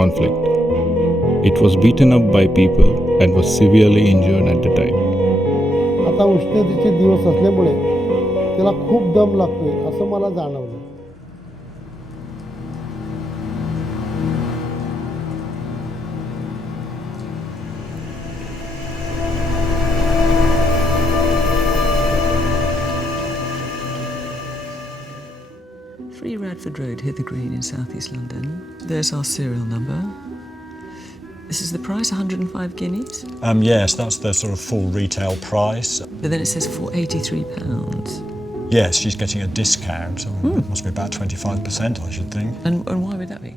conflict. It was beaten up by people and was severely injured at the time. आता उष्णतेचे दिवस असल्यामुळे त्याला खूप दम लागतोय असं मला जाणवलं. Free Radford Road, Hither Green in southeast London. There's our serial number. This is the price, 105 guineas. Yes, that's the sort of full retail price. But then it says for £83. Yes, she's getting a discount. It must be about 25%, I should think. And why would that be?